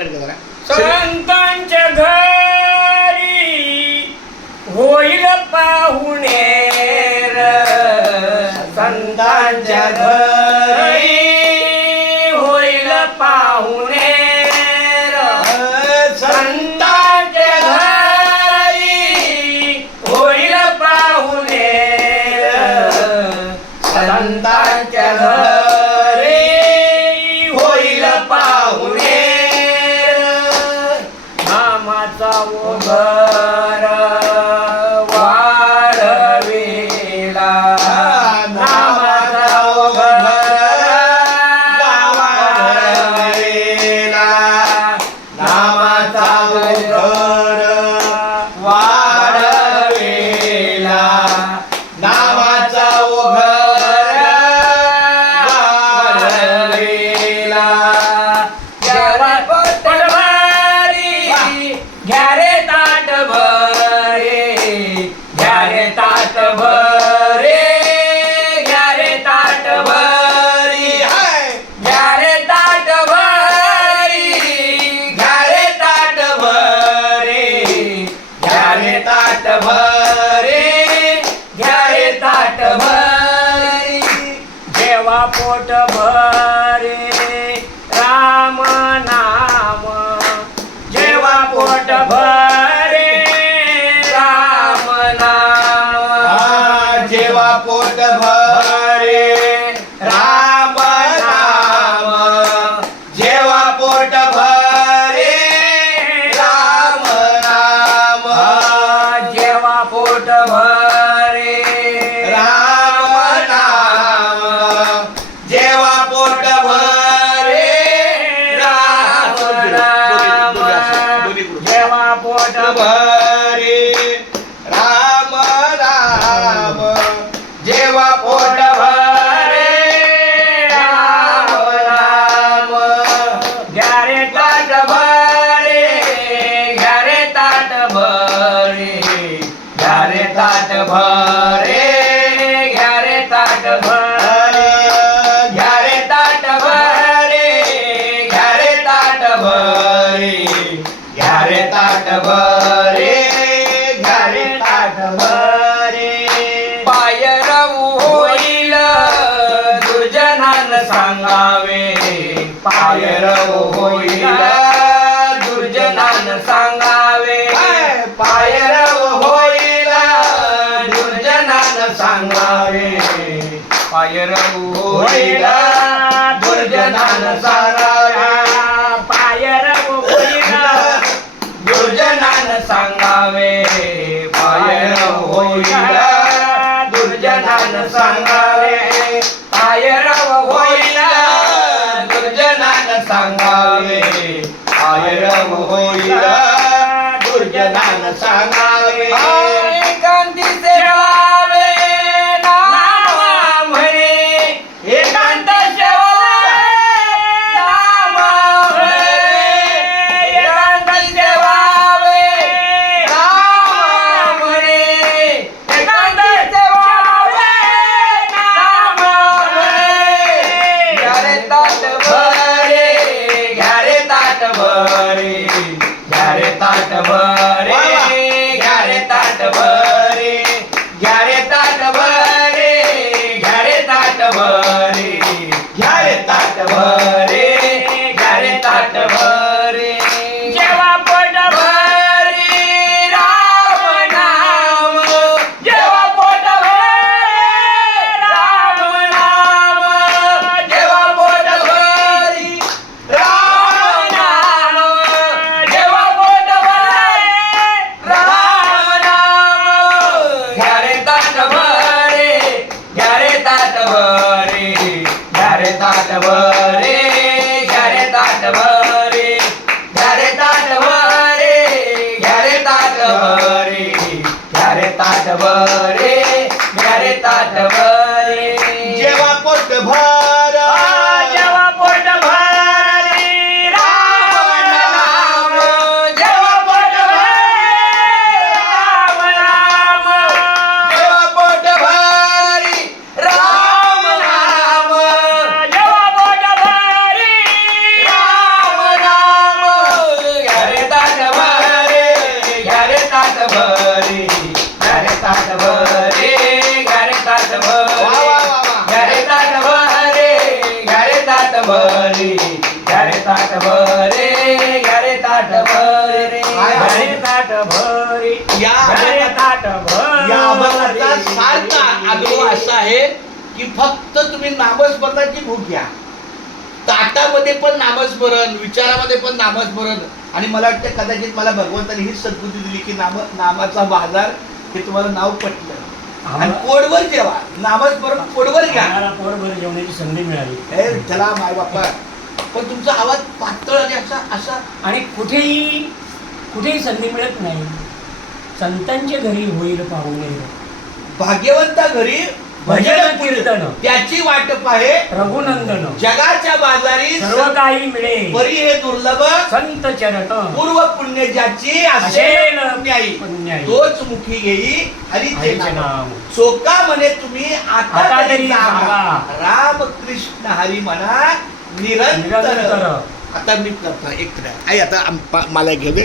संतांच्या घरी होईल पाहुणेर, संतांच्या घरी होईल पाहुणेर, संतांच्या घरी होईल पाहुणेर, संतांच्या घरी होईल पाहुणेर, नामाचा ओघर वाढविला, नामाचा ओघर वाढविला, नामाचा ओघर वाढविला, नामाचा ओघर वाढविला, घ्या पोटभरी, घ्या रे ताट भरे, घ्या रे ताट भरे, घ्या रे ताट भरी, घ्या रे ताट भरी, घ्या रे ताट भरे, घ्या रे ताट भरे, घ्या रे ताट भरी, जेव्हा पोट भरे राम नाम, जेव्हा पोट भरे राम नाम, जेव्हा पोट भरे राम नाम, जेव्हा पोट भरे राम नाम, जेव्हा पोट भरे राम नाम, जेव्हा पोट भरे राम नाम, जेव्हा पोट भरे राम नाम, जेव्हा पोट भरे राम नाम, घ्या रे ताट भरे, घ्या रे ताट भरे, घ्या रे ताट भरे, घ्या रे ताट भरे, घ्या रे ताट भरे, घ्या रे ताट भरे, घ्या रे ताट भरे, घ्या रे ताट भरे, पाय रवू होईल दुर्जनान सांगावे, पाय रवू होईल दुर्जनान सांगावे, पाय रवू होईल दुर्जनान सांगावे, पाय रवू होईल दुर्जनान सांगावे, पाय रवू होईल दुर्जनान सांगावे, पाय रवू होईल दुर्जनान सांगावे, पाय रवू होईल दुर्जनान सांगावे, पाय रवू होईल दुर्जनान सांगावे, एकांती सेवावे नाम म्हणे, एकांत सेवावे नाम म्हणे, एकांत सेवावे नाम म्हणे, एकांत सेवावे नाम म्हणे, घ्या रे ताट भरे, घ्या रे ताट भरे, घ्या रे ताट भरे, घ्या रे ताट भरे, घ्या रे ताट भरे, घ्या रे ताट भरे, घ्या रे ताट भरे, घ्या रे ताट भरे, जेव्हा पोट भरे राम नाम, जेव्हा पोट भरे राम नाम, जेव्हा पोट भरे राम नाम, जेव्हा पोट भरे राम नाम, घ्या रे ताट भरे, घ्या रे ताट भरे, घ्या रे ताट भरे, घ्या रे ताट भरे, घ्या रे ताट भरे, घ्या रे ताट भरे, घ्या रे ताट भरे, घ्या रे ताट भरे, जेव्हा पोट भर जेव्हा पोट भरे राम नाम, जेव्हा पोट भरे राम नाम, जेव्हा पोट भरी राम नाम, जेव्हा पोट भरे राम नाम, ताट भरे भरे ताट भरे या भरे ताट या अभंगाचा भरे सार्थ अनुभव असा आहे की फक्त तुम्ही नामस्मरणाची भूक घ्या. ताटामध्ये पण नामस्मरण, विचारामध्ये पण नामस्मरण. आणि मला वाटतं कदाचित मला भगवंताने ही सद्बुद्धी दिली की नामाचा बाजार हे तुम्हाला नाव पटलं. आणि पोटभर जेवा, नामस्मरण पोटभर घ्या. आम्हाला पोटभर जेवण्याची संधी मिळाली. हे विठ्ठला माय बाप्पा, पण तुमचा आवाज पातळ आणि असा आणि कुठेही संधी मिळत नाही. संतांच्या घरी होईल पाहुणे भाग्यवंता घरी भजन कीर्तन त्याची वाटप आहे रघुनंदन. जगाच्या बाजारी सर्व काही मिळेल परी हे दुर्लभ संत चरण पूर्व पुण्य ज्याची असेल पुण्याई पुण्याई. तोच मुखी घेई हरीचे हरीचे नाम. नाम. सोका म्हणे तुम्ही आता आता तरी तरी सांगा. सांगा. राम कृष्ण हरी म्हणा निरंतर. निरंतर. आता मी करतो एक मिनिट. आई आता मला घेऊ दे.